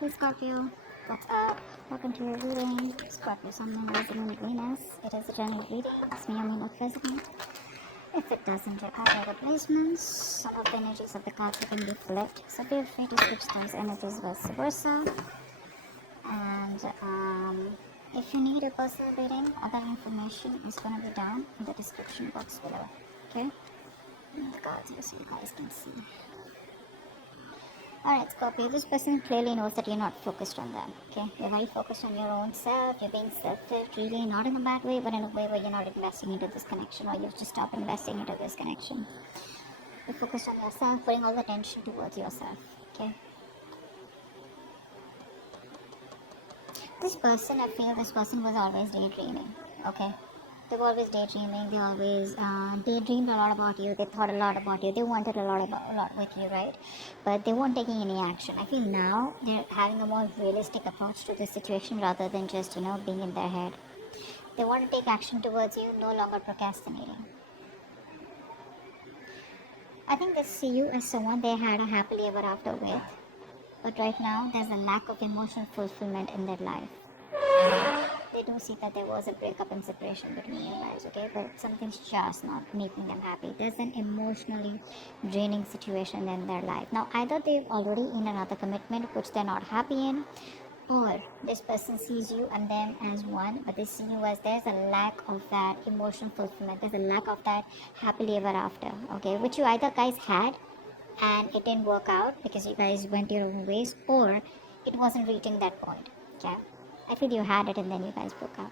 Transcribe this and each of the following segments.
Hey Scorpio, what's up? Welcome to your reading. Scorpio, Sun, Moon, Rising, and Venus. It is a general reading. It's me, only not president. If it doesn't require the placements, some of the energies of the cards can be flipped. So feel free to switch those energies vice versa. And if you need a personal reading, other information is going to be down in the description box below. Okay? And the cards here so you guys can see. Alright, Scorpio, this person clearly knows that you're not focused on them, okay? You're very focused on your own self, you're being selfish, really, not in a bad way, but in a way where you're not investing into this connection, or you've just stopped investing into this connection. You're focused on yourself, putting all the attention towards yourself, okay? This person, I feel this person was always daydreaming, okay? They were always daydreaming, they always daydreamed a lot about you, they thought a lot about you, they wanted a lot with you, right? But they weren't taking any action. I feel now they're having a more realistic approach to the situation rather than just, being in their head. They want to take action towards you, no longer procrastinating. I think they see you as someone they had a happily ever after with, but right now there's a lack of emotional fulfillment in their life. They do see that there was a breakup and separation between you guys, okay? But something's just not making them happy. There's an emotionally draining situation in their life. Now, either they're already in another commitment which they're not happy in, or this person sees you and them as one, but they see you as there's a lack of that emotional fulfillment. There's a lack of that happily ever after, okay? Which you either guys had and it didn't work out because you guys went your own ways, or it wasn't reaching that point, okay? I feel you had it and then you guys broke up.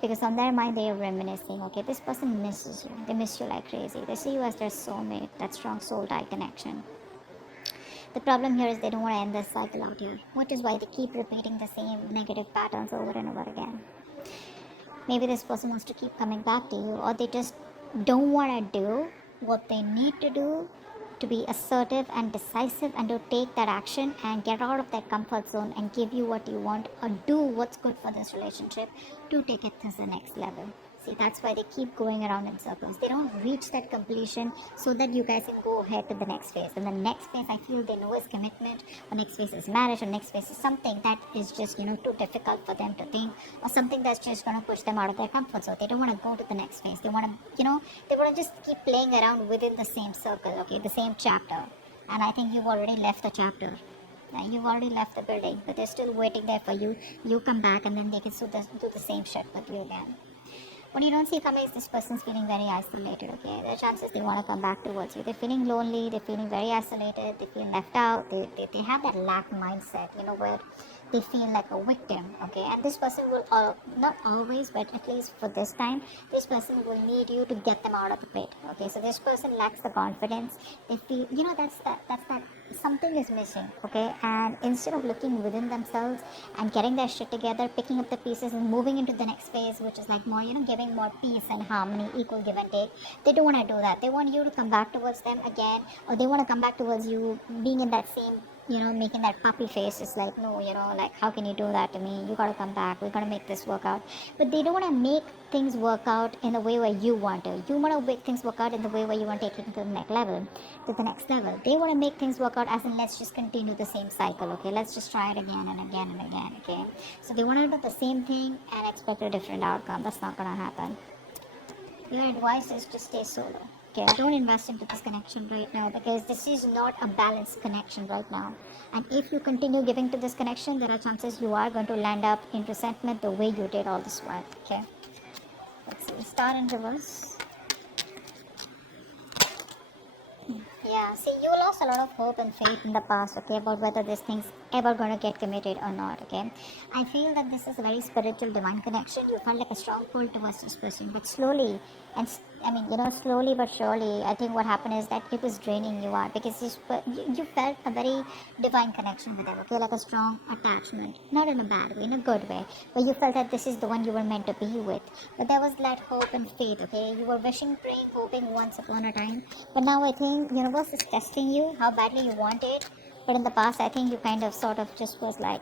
Because on their mind they are reminiscing, okay, this person misses you. They miss you like crazy. They see you as their soulmate, that strong soul tie connection. The problem here is they don't want to end this cycle out here, which is why they keep repeating the same negative patterns over and over again. Maybe this person wants to keep coming back to you, or they just don't want to do what they need to do to be assertive and decisive and to take that action and get out of that comfort zone and give you what you want or do what's good for this relationship to take it to the next level. See, that's why they keep going around in circles. They don't reach that completion so that you guys can go ahead to the next phase. And the next phase, I feel they know is commitment, or next phase is marriage, or next phase is something that is just, too difficult for them to think, or something that's just going to push them out of their comfort zone. They don't want to go to the next phase. They want to, they want to just keep playing around within the same circle, okay, the same chapter. And I think you've already left the chapter. You've already left the building, but they're still waiting there for you. You come back and then they can do the same shit with you again. What you don't see coming is this person's feeling very isolated, okay? There are chances they want to come back towards you. They're feeling lonely, they're feeling very isolated, they feel left out, they have that lack mindset, where they feel like a victim, okay? And this person will, not always, but at least for this time, this person will need you to get them out of the pit, okay? So this person lacks the confidence. They feel, that's that something is missing, okay? And instead of looking within themselves and getting their shit together, picking up the pieces and moving into the next phase, which is like more, giving more peace and harmony, equal give and take, they don't want to do that. They want you to come back towards them again, or they want to come back towards you being in that same, making that puppy face. It's like, no, like, how can you do that to me? You gotta come back, we're gonna make this work out. But they don't want to make things work out in the way where you want to. You want to make things work out in the way where you want to take it to the next level. They want to make things work out as in, let's just continue the same cycle, okay? Let's just try it again and again and again, okay? So they want to do the same thing and expect a different outcome. That's not gonna happen. Your advice is to stay solo. Okay, don't invest into this connection right now, because this is not a balanced connection right now. And if you continue giving to this connection, there are chances you are going to land up in resentment the way you did all this while. Okay, let's see. Star in reverse. Yeah, see, you lost a lot of hope and faith in the past, okay, about whether this thing's ever going to get committed or not, okay? I feel that this is a very spiritual, divine connection. You felt like a strong pull towards this person, but slowly, slowly but surely, I think what happened is that it was draining you out, because you felt a very divine connection with them, okay, like a strong attachment, not in a bad way, in a good way, but you felt that this is the one you were meant to be with. But there was that hope and faith, okay? You were wishing, praying, hoping once upon a time, but now I think universe is testing you, how badly you want it. But in the past, I think you kind of sort of just was like,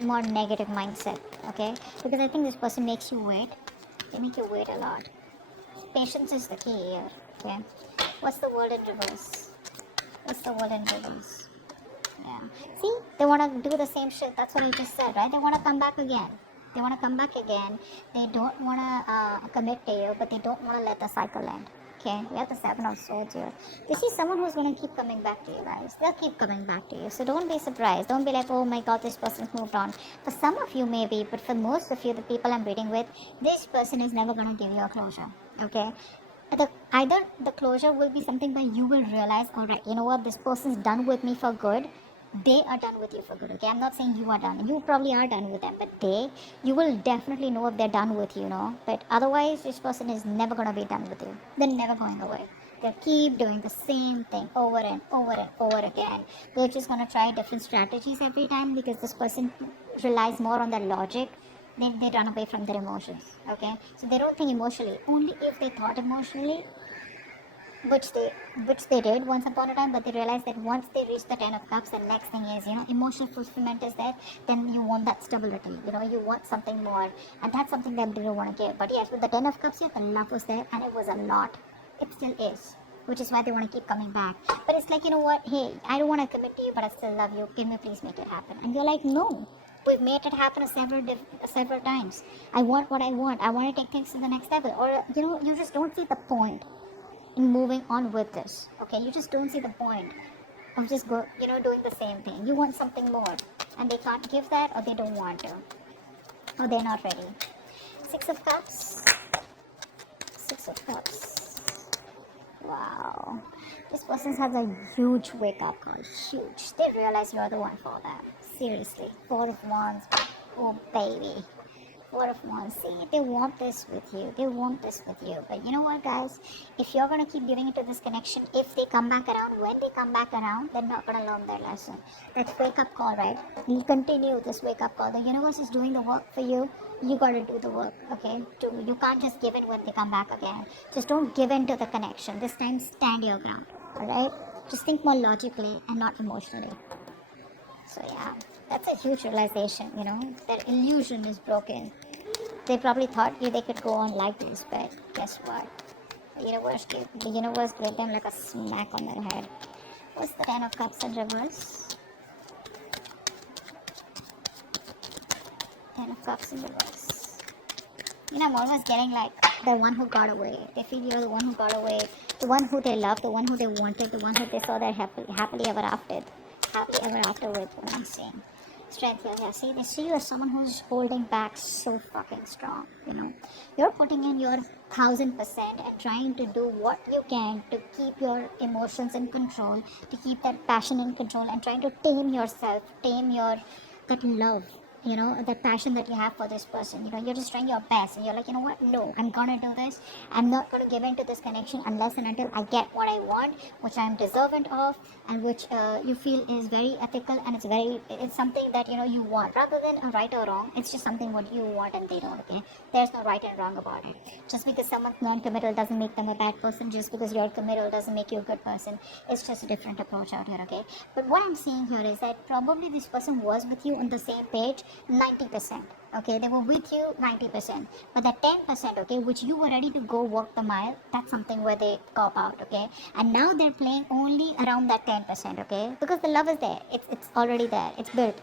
more negative mindset, okay? Because I think this person makes you wait. They make you wait a lot. Patience is the key here, okay? What's the word in reverse? Yeah, Yeah. See, they want to do the same shit. That's what I just said, right? They want to come back again. They want to come back again. They don't want to commit to you, but they don't want to let the cycle end. Okay, we have the Seven of Swords here. This is someone who's going to keep coming back to you guys. They'll keep coming back to you. So don't be surprised. Don't be like, oh my god, this person's moved on. For some of you maybe, but for most of you, the people I'm reading with, this person is never going to give you a closure. Okay? Either the closure will be something where you will realize, alright, you know what, this person's done with me for good. They are done with you for good, okay? I'm not saying you are done. You probably are done with them, but you will definitely know if they're done with you, know? But otherwise, this person is never going to be done with you. They're never going away. They'll keep doing the same thing over and over and over again. They're just going to try different strategies every time because this person relies more on their logic. Then they run away from their emotions, okay? So they don't think emotionally. Only if they thought emotionally, which they did once upon a time, but they realized that once they reach the 10 of cups, the next thing is, emotional fulfillment is there, then you want that stability, you want something more, and that's something that they don't want to give. But yes, with the 10 of cups here, the love was there, and it was a lot. It still is, which is why they want to keep coming back. But it's like, you know what, hey, I don't want to commit to you, but I still love you, can we please make it happen? And you're like, no, we've made it happen several times. I want what I want to take things to the next level. Or, you just don't see the point in moving on with this, okay? You just don't see the point of just doing the same thing. You want something more, and they can't give that, or they don't want to, or they're not ready. Six of Cups. Wow, this person has a huge wake-up call. Huge. They realize you're the one for them. Seriously. Four of Wands. Oh baby. Four of Wands. See, they want this with you. But you know what, guys? If you're going to keep giving into this connection, if they come back around, when they come back around, they're not going to learn their lesson. That's wake-up call, right? You continue this wake-up call. The universe is doing the work for you. You got to do the work, okay? You can't just give in when they come back again. Just don't give in to the connection. This time, stand your ground, alright? Just think more logically and not emotionally. So yeah, that's a huge realization, their illusion is broken. They probably thought they could go on like this, but guess what? The universe gave them like a smack on their head. What's the 10 of Cups in reverse? 10 of Cups in reverse. I'm always getting like the one who got away. They feel you're the one who got away, the one who they loved, the one who they wanted, the one who they saw their happily ever after with, what I'm saying. Strength here. See, they see you as someone who's holding back so fucking strong, You're putting in your 1000% and trying to do what you can to keep your emotions in control, to keep that passion in control, and trying to tame yourself, that love, that passion that you have for this person. You're just trying your best, and you're like, you know what, no, I'm gonna do this. I'm not gonna give in to this connection unless and until I get what I want, which I'm deserving of, and which you feel is very ethical, and it's something that you want, rather than a right or wrong. It's just something what you want and they don't, okay? There's no right and wrong about it. Just because someone's non-committal doesn't make them a bad person. Just because you're committal doesn't make you a good person. It's just a different approach out here, okay? But what I'm seeing here is that probably this person was with you on the same page 90%, okay? They were with you 90%, but the 10%, okay, which you were ready to go walk the mile, that's something where they cop out, okay? And now they're playing only around that 10%, okay? Because the love is there, it's already there, it's built,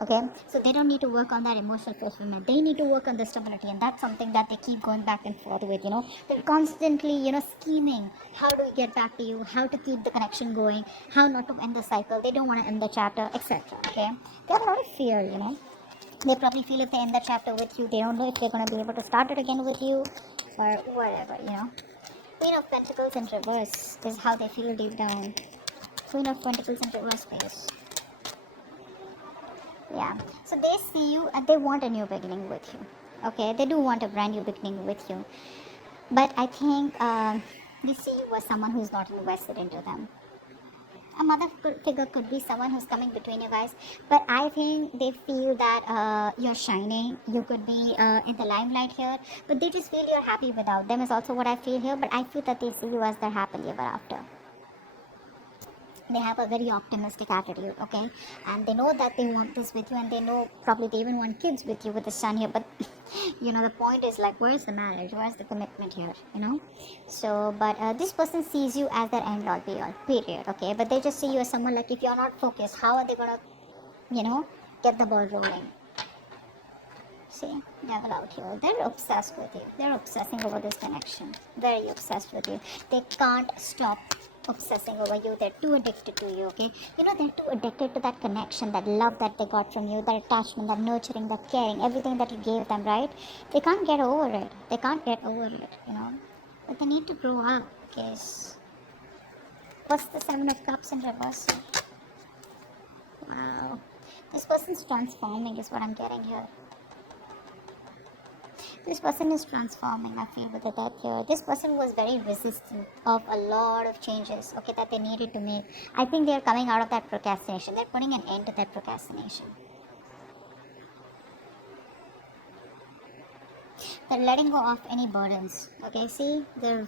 okay? So they don't need to work on that emotional fulfillment. They need to work on the stability, and that's something that they keep going back and forth with, They're constantly, scheming how to get back to you, how to keep the connection going, how not to end the cycle. They don't want to end the chapter, etc., okay? They have a lot of fear, They probably feel if they end the chapter with you, they don't know if they're going to be able to start it again with you, or whatever, Queen of Pentacles in reverse is how they feel deep down. Queen of Pentacles in reverse, please. Yeah, so they see you and they want a new beginning with you, okay? They do want a brand new beginning with you, but I think they see you as someone who's not invested into them. A mother figure could be someone who's coming between you guys, but I think they feel that you're shining. You could be in the limelight here, but they just feel you're happy without them is also what I feel here. But I feel that they see you as their happily ever after. They have a very optimistic attitude, okay, and they know that they want this with you, and they know probably they even want kids with you with the sun here. But the point is, like, where's the marriage, where's the commitment here, so but this person sees you as their end all be all, period, okay, but they just see you as someone, like, if you're not focused, how are they gonna get the ball rolling? See, devil out here. They're obsessed with you. They're obsessing over this connection. Very obsessed with you. They can't stop obsessing over you. They're too addicted to you, okay? They're too addicted to that connection, that love that they got from you, that attachment, that nurturing, that caring, everything that you gave them, right? They can't get over it. They can't get over it. But they need to grow up, guys. What's the Seven of Cups in reverse? Wow. This person's transforming is what I'm getting here. This person is transforming, I feel, with the death here. This person was very resistant of a lot of changes, okay, that they needed to make. I think they're coming out of that procrastination. They're putting an end to that procrastination. They're letting go of any burdens, okay? See, they're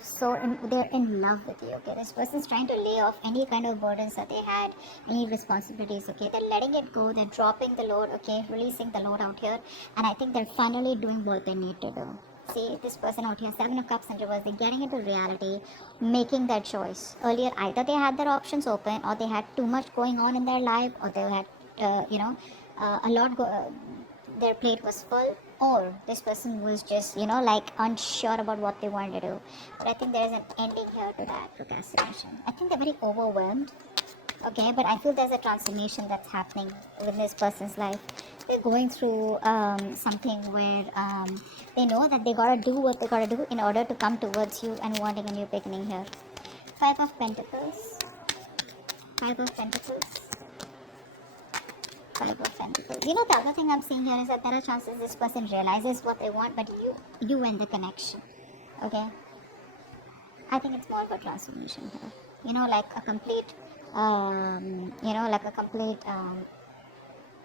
in love with you, okay? This person's trying to lay off any kind of burdens that they had, any responsibilities, okay? They're letting it go. They're dropping the load, okay? Releasing the load out here, and I think they're finally doing what they need to do. See, this person out here, Seven of Cups in reverse, they're getting into reality, making their choice. Earlier, either they had their options open, or they had too much going on in their life, or they had, a lot their plate was full, or this person was just like unsure about what they wanted to do. But I think there's an ending here to that procrastination. I think they're very overwhelmed, okay, but I feel there's a transformation that's happening with this person's life. They're going through something where they know that they gotta do what they gotta do in order to come towards you and wanting a new beginning here. Five of Pentacles. Five of Pentacles. Five of Pentacles. The other thing I'm seeing here is that there are chances this person realizes what they want, but you end the connection. Okay? I think it's more of a transformation here. Like a complete, how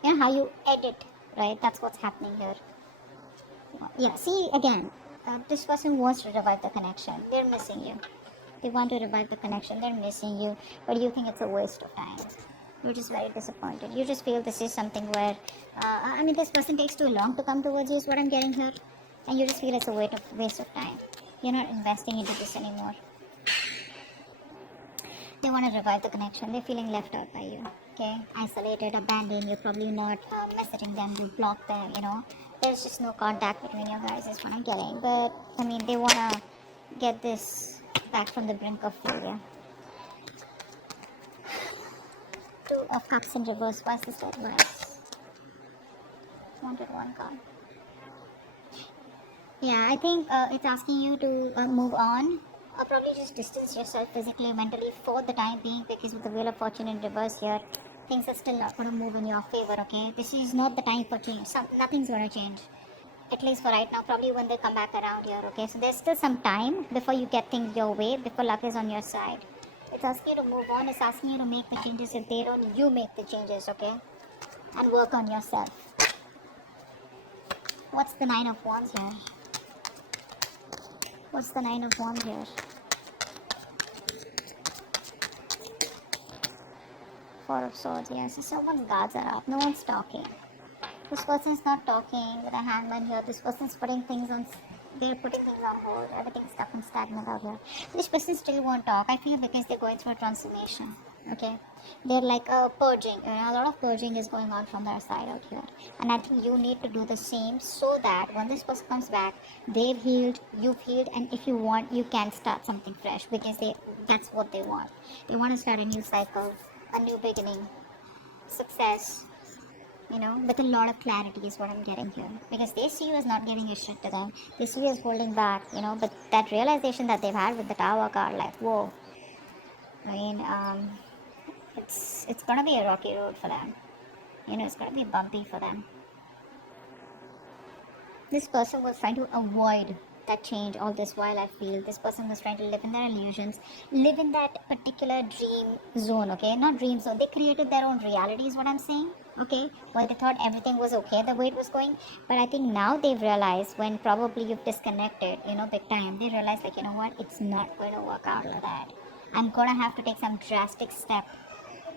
you edit, right? That's what's happening here. Yeah, see, again, this person wants to revive the connection. They're missing you. They want to revive the connection. They're missing you, but you think it's a waste of time. You're just very disappointed. You just feel this is something where, this person takes too long to come towards you is what I'm getting here. And you just feel it's a waste of time. You're not investing into this anymore. They want to revive the connection. They're feeling left out by you. Okay? Isolated, abandoned. You're probably not messaging them. You block them, There's just no contact between you guys is what I'm getting. But, they want to get this back from the brink of failure. Two of Cups in reverse. Why is this advice? Wanted one card. Yeah, I think it's asking you to move on, or probably just distance yourself physically, mentally for the time being, because with the Wheel of Fortune in reverse here, things are still not going to move in your favor, okay? This is not the time for change. Nothing's going to change. At least for right now, probably when they come back around here, okay? So there's still some time before you get things your way, before luck is on your side. It's asking you to move on. It's asking you to make the changes. If they don't, you make the changes, okay? And work on yourself. What's the Nine of Wands here? What's the Nine of Wands here? Four of Swords, yes. So someone's guards are up. No one's talking. This person's not talking with a hangman here. This person's putting things on... They're putting things on hold. Everything's stuck and stagnant out here. This person still won't talk, I feel, because they're going through a transformation. Okay? They're like purging. A lot of purging is going on from their side out here. And I think you need to do the same so that when this person comes back, they've healed, you've healed, and if you want, you can start something fresh, because that's what they want. They want to start a new cycle, a new beginning, success. With a lot of clarity is what I'm getting here. Because they see you as not giving a shit to them. They see you as holding back, but that realization that they've had with the Tower card, like, whoa. It's gonna be a rocky road for them. It's gonna be bumpy for them. This person was trying to avoid that change all this while, I feel. This person was trying to live in their illusions, live in that particular dream zone, okay? Not dream zone. They created their own reality is what I'm saying. Okay, well, they thought everything was okay the way it was going, but I think now they've realized, when probably you've disconnected, big time, they realize, like, what, it's not going to work out like that. I'm gonna have to take some drastic step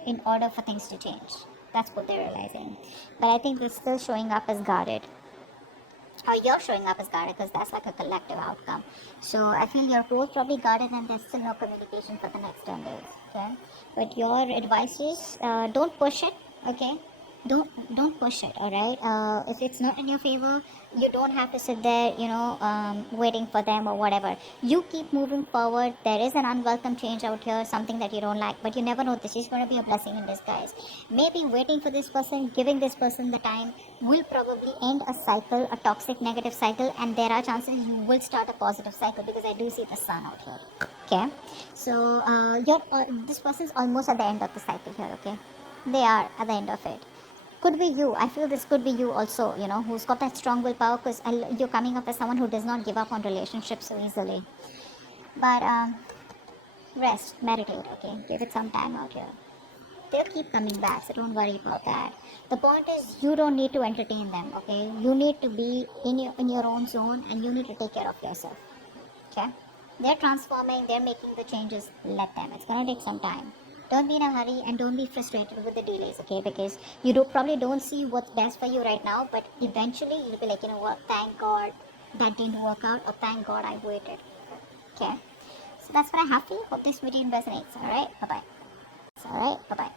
in order for things to change. That's what they're realizing. But I think they're still showing up as guarded. Or you're showing up as guarded, because that's like a collective outcome. So I feel you're both probably guarded and there's still no communication for the next 10 days. Okay? But your advice is don't push it, okay? Don't push it, alright? If it's not in your favor, you don't have to sit there, waiting for them or whatever. You keep moving forward. There is an unwelcome change out here, something that you don't like, but you never know. This is going to be a blessing in disguise. Maybe waiting for this person, giving this person the time, will probably end a cycle, a toxic negative cycle, and there are chances you will start a positive cycle, because I do see the sun out here. Okay, so this person's almost at the end of the cycle here. Okay, they are at the end of it. Could be you. I feel this could be you also, who's got that strong willpower, because you're coming up as someone who does not give up on relationships so easily. But rest, meditate, okay? Give it some time out here. They'll keep coming back, so don't worry about that. The point is, you don't need to entertain them, okay? You need to be in your own zone, and you need to take care of yourself, okay? They're transforming, they're making the changes, let them. It's gonna take some time. Don't be in a hurry, and don't be frustrated with the delays, okay? Because you probably don't see what's best for you right now, but eventually you'll be like, you know what, thank God that didn't work out, or thank God I waited, okay? So that's what I have for you. Hope this video resonates, alright? Bye-bye. Alright, bye-bye.